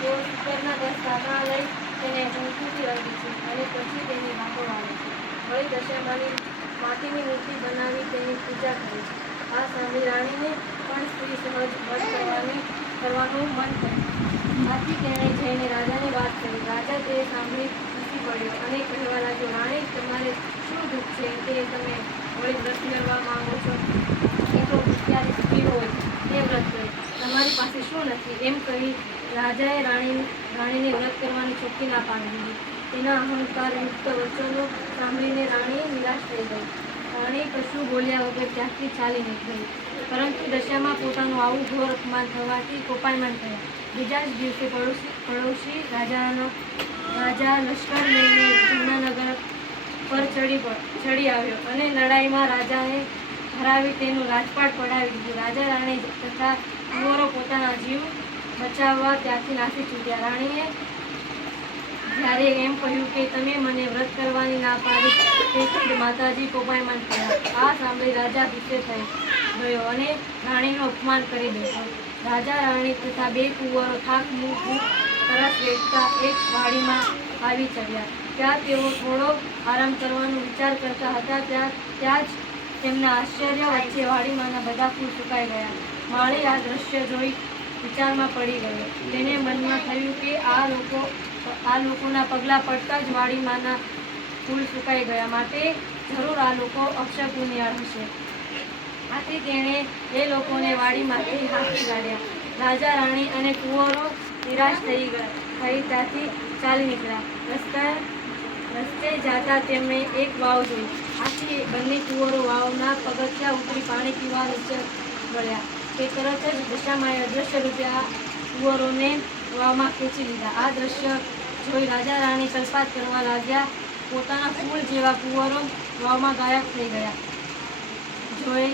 તેઓ શિખરના 10 દાણા લઈ તેને ઊંચુથી અર્પે છે અને પછી તેની વાતો વાળે છે. વળી દશામાની માટીની મૂર્તિ બનાવી તેની પૂજા કરે છે. આ સાંભળી રાણીને પણ સ્ત્રી સહજ વ્રત કરવાનું મન થયું. આથી તેણે જઈને રાજાને વાત કરી. રાજા તે સાંભળી હસી પડ્યો અને કહેવા લાગ્યો, રાણી, તમારે શું દુઃખ છે કે તમે વળી વ્રત કરવા માંગો છો? એ તો ભૂખ્યારી સ્ત્રી હોય તે વ્રત કરે, તમારી પાસે શું નથી? એમ કહી રાજાએ રાણીને વ્રત કરવાની ચોખ્ખી ના પાડી દીધી. તેના અહંકારયુક્ત વચનો સાંભળીને રાણી નિરાશ થઈ ગઈ. રાણી કશું બોલ્યા વગર ત્યાંથી ચાલી નીકળી. પરંતુ દશામાં પોતાનું આવું ઘોર અપમાન થવાથી કોપાયમાન થયા. બીજા જ દિવસે પડોશી રાજા લશ્કર લઈને જમનાનગર પર ચડી આવ્યો અને લડાઈમાં રાજાને હરાવી તેનું રાજપાટ પડાવી દીધું. રાજા રાણી તથા કુંવરો પોતાના જીવ બચાવવા ત્યાંથી નાસી છૂટ્યા. રાણીએ જ્યારે એમ કહ્યું કે તમે મને વ્રત કરવાની ના પાડી, તેથી માતાજી કોપાયમાન થયા. આ સાંભળી રાજા ગુસ્સે થઈ ગયો અને રાણીનું અપમાન કરી બેઠો. રાજા રાણી તથા 2 કુંવરો થાક તરસ વેઠતા એક વાડીમાં આવી ચડ્યા. ત્યાં તેઓ થોડો આરામ કરવાનો વિચાર કરતા હતા. ત્યાં જ તેમના આશ્ચર્ય વચ્ચે વાડીમાંના બધા ફૂલ સુકાઈ ગયા. માળી આ દ્રશ્ય જોઈ વિચારમાં પડી ગયો. તેને મનમાં થયું કે આ લોકોના પગલાં પડતા જ વાડીમાંના ફૂલ સુકાઈ ગયા, માટે જરૂર આ લોકો અક્ષપુણ્યાળ હશે. આથી તેણે એ લોકોને વાડીમાંથી હાંકી કાઢ્યા. રાજા રાણી અને કુંવરો નિરાશ થઈ ત્યાંથી ચાલી નીકળ્યા. રસ્તે જાતા તેમણે એક વાવ જોઈ. આથી બંને કુંવરો વાવના પગથિયા ઉતરી પાણી પીવા નીચે વળ્યા કે તરત જ દશામાએ અદ્રશ્ય રૂપે આ કુંવરોને વાવમાં ખેંચી લીધા. આ દ્રશ્ય જોઈ રાજા રાણી કલ્પાત કરવા લાગ્યા. પોતાના ફૂલ જેવા કુંવરો વાવમાં ગાયબ થઈ ગયા જોઈ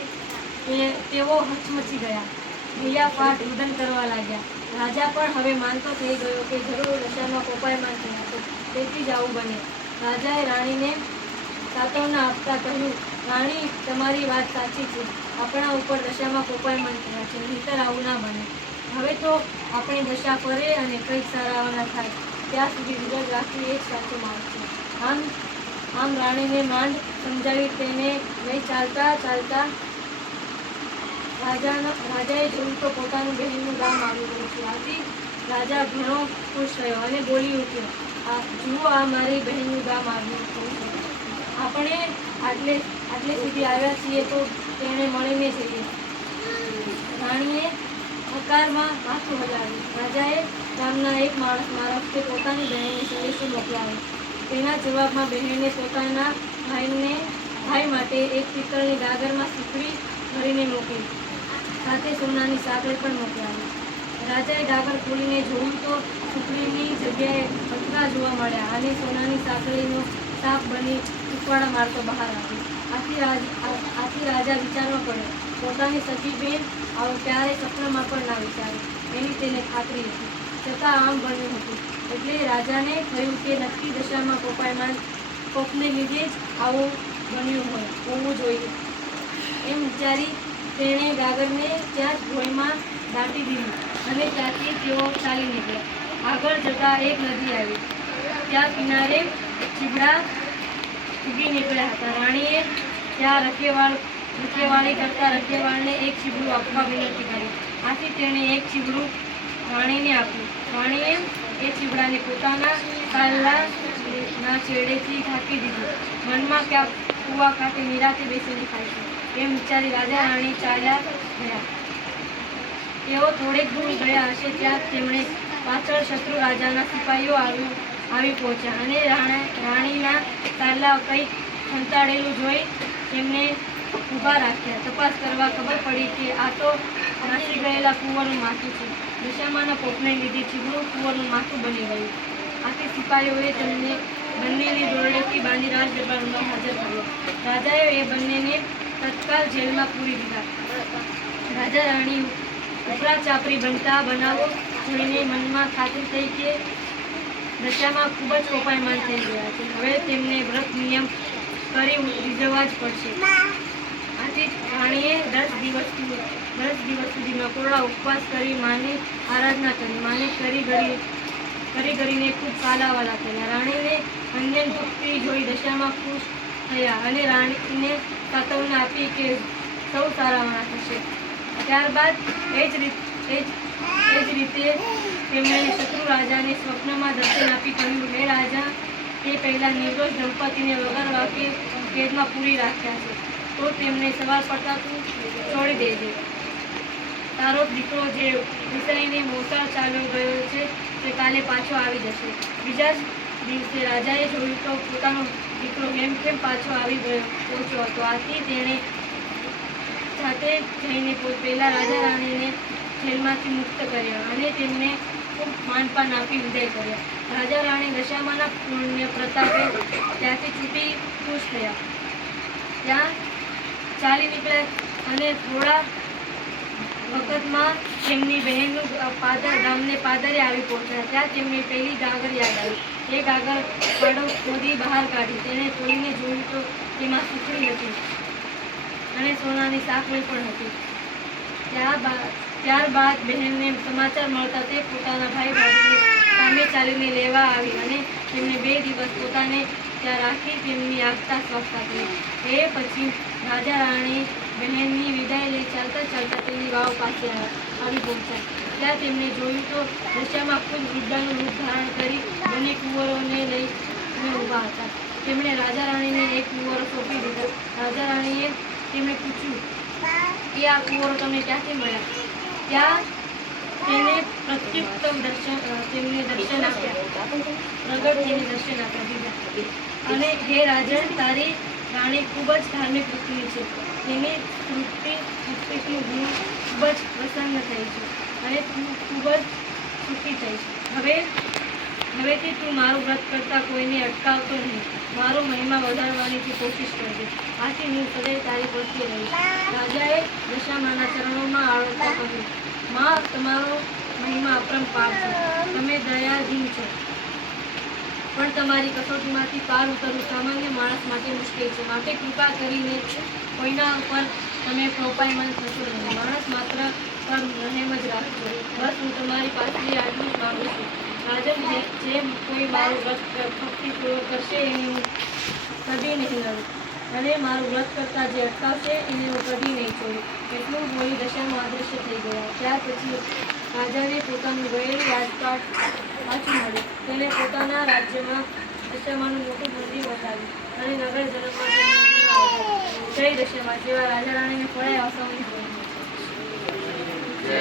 તેઓ હચમચી ગયા. ભૈયાફાટ રુદન કરવા લાગ્યા. રાજા પણ હવે માનતો થઈ ગયો કે જરૂર દશામાં કોપાયમાન થયા છે, તેથી જ આવું બને. રાજાએ રાણીને સાંત્વના આપતા કહ્યું, રાણી, તમારી વાત સાચી છે. આપણા ઉપર દશામાં કોપાયમાન થયા છે, નહીંતર આવું ના બને. હવે તો આપણી દશા ફરે અને કંઈક સારાવાના થાય ત્યાં સુધી ધીરજ રાખવી એ જ સાચો માર્ગ છે. આમ રાણીને માંડ સમજાવી તેને લઈ ચાલતા રાજાએ જોયું તો પોતાનું બહેનનું ગામ આવી ગયું છે. આથી રાજા ઘણો ખુશ થયો અને બોલી ઉઠ્યો, જુઓ, આ મારી બહેનનું ગામ આવ્યું છે. આપણે આટલે સુધી આવ્યા છીએ તો તેને મળીને જઈએ. રાણીએ હકારમાં માથું હલાવ્યું. રાજાએ ગામના એક માણસ મારફતે પોતાની બહેનને સંદેશો મોકલાવ્યો. તેના જવાબમાં બહેને પોતાના ભાઈ માટે એક પિત્તળની ગાગરમાં સુખડી ભરીને મોકલી. સાથે સોનાની સાંકળી પણ મોકલાવી. રાજાએ ગાગર ખોલીને જોયું તો સુખડીની જગ્યાએ પથરા જોવા મળ્યા અને સોનાની સાંકળીનો સાપ બની ઉફાળા મારતો બહાર આવ્યો. આથી રાજા વિચારવા પડ્યો. પોતાની સગી બેન આવું ક્યારેય સપનામાં પણ ના વિચારે એની તેને ખાતરી હતી. છતાં આમ બન્યું હતું. એટલે રાજાને થયું કે નક્કી દશામાં કોપાયમાન કોપને લીધે જ આવું બન્યું હોવું જોઈએ. એમ વિચારી તેણે ગાગરને ત્યાં જ ભોંયમાં દાટી દીધી અને ત્યાંથી તેઓ ચાલી નીકળ્યા. આગળ જતાં એક નદી આવી. ત્યાં કિનારે ચીબડા ઉગી નીકળ્યા હતા. રાણીએ ત્યાં રખેવાળી કરતા રખેવાળને એક ચીબડું આપવા વિનંતી કરી. આથી તેણે એક ચીબડું રાણીને આપ્યું. રાણીએ એ ચીબડાને પોતાના કાલના છેડેથી ઢાંકી દીધું. મનમાં ક્યાં કૂવા કાંઠે નિરાતે બેસીને ખાઈશું એમ વિચારી રાજા રાણી ચાલ્યા ગયા. તેઓ થોડેક દૂર ગયા હશે ત્યાં તેમણે પાછળ શત્રુ રાજાના સિપાહીઓ આવી પહોંચ્યા અને રાણીના કાલા કંઈક સંતાડેલું જોઈ તેમને ઊભા રાખ્યા. તપાસ કરવા ખબર પડી કે આ તો નાસી ગયેલા કુંવરનું માથું છે. દશામાના કોપને લીધે ચીબડું કુંવરનું માથું બની ગયું. આથી સિપાહીઓએ તેમને બંનેને દોરડેથી બાંધી રાજ દરબારમાં હાજર કર્યો. રાજાએ એ બંનેને તત્કાલ જેલમાં પૂરી દીધા. રાજા રાણી ઉપરા ચાપરી બનતા બનાવો જોઈને મનમાં ખાતરી થઈ કે દશામાં ખૂબ જ કોપાયમાન થઈ ગયા છે. હવે તેમને વ્રત નિયમ કરી રીઝવવા જ પડશે. ત્યારથી જ રાણીએ 10 દિવસ સુધી નકોરડા ઉપવાસ કરી માની આરાધના કરી. માને કરીને ખૂબ કાલાવાલા થયા. રાણીને અન્ય ભક્તિ જોઈ દશામાં ખુશ થયા અને રાણીને સાંત્વના આપી કે સૌ સારાવાના થશે. ત્યારબાદ એ જ રીતે તેમણે શત્રુ રાજાને સ્વપ્નમાં દર્શન આપી કહ્યું, હે રાજા, તે પહેલાં નિર્દોષ દંપતીને વગર વાંકે કેદમાં પૂરી રાખ્યા છે, તો તેમને સવાર પડતા તું છોડી દેજે. તારો દીકરો જે વિષયને મોસાળ ચાલ્યો ગયો છે તે કાલે પાછો આવી જશે. બીજા જ દિવસે રાજાએ જોયું તો પોતાનો દીકરો કેમ પાછો આવી પહોંચ્યો હતો. આથી તેણે જાતે જઈને પહેલા રાજા રાણીને જેલમાંથી મુક્ત કર્યા અને તેમને ખૂબ માનપાન આપી વિદાય કર્યા. રાજા રાણી દશામાના પુણ્ય પ્રતાપે ત્યાંથી છૂટી ખુશ થયા. ત્યાં ચાલી નીકળ્યા અને થોડા વખતમાં તેમની બહેનનું ગામને પાદરે આવી પહોંચ્યા. ત્યાં તેમને પહેલી ગાગર યાદ આવી. એ ગાગર ખાડો ખોદી બહાર કાઢી. તેને ખોલીને જોયું તો તેમાં સુખડી હતી અને સોનાની સાંકળી પણ હતી. ત્યારબાદ બહેનને સમાચાર મળતા તે પોતાના ભાઈ ભાભીને સામે ચાલીને લેવા આવી અને તેમને 2 દિવસ પોતાને ત્યાં રાખી તેમની આગતા સ્વાગતા કરી. એ પછી રાજા રાણી બહેનની વિદાય લઈ ચાલતા તેની વાવ પાસે આવી પહોંચ્યા. ત્યાં તેમને જોયું તો દશામાં ખુદ વૃદ્ધાનું રૂપ ધારણ કરી બંને કુંવરોને લઈને ઊભા હતા. તેમણે રાજા રાણીને એક કુંવરો સોંપી દીધો. રાજા રાણીએ તેમણે પૂછ્યું કે આ કુંવરો તમને ક્યાંથી મળ્યા? ત્યાં તેને પ્રત્યુત્તમ તેમને દર્શન આપ્યા દીધા અને હે રાજન, તારી રાણી ખૂબ જ ધાર્મિક વૃત્તિની છે. તેની વૃત્તિથી હું ખૂબ જ પ્રસન્ન થઈ છું અને તું ખૂબ જ સુખી થઈશ. હવેથી તું મારું વ્રત કરતા કોઈને અટકાવતો નહીં. મારો મહિમા વધારવાની કોશિશ કરજે. આથી હું સદૈવ તારી પ્રત્યે રહીશ. રાજાએ દશામાના ચરણોમાં આળોતા કહ્યું, માં, તમારો મહિમા અપરંપાર છે. તમે દયાધીન છો, પણ તમારી કસોટીમાંથી પાર ઉતરવું સામાન્ય માણસ માટે મુશ્કેલ છે. માટે કૃપા કરીને કોઈના ઉપર તમે પ્રોપાયમાન થશો નહીં. માણસ માત્ર પર રહેમ જ રાખજો. બસ હું તમારી પાસેથી આટલું જ માગું છું. રાજન, જે કોઈ મારું વ્રત ભક્તિપૂર્વક કરશે એની હું કદી નહીં લડું અને મારું વ્રત કરતા જે અટકાવશે એને હું કદી નહીં છોડું. એટલું બોલી દશામાં અદૃશ્ય થઈ ગયા. ત્યાર પછી રાજાને પોતાનું ગયેલું રાજપાટ પાછું મળ્યું. તેને પોતાના રાજ્યમાં દશામાનું મોટું મંદિર બનાવ્યું અને નગરજનોમાં જય દશામાં જેવા રાજા રાણીને ફળાય અવસરની જય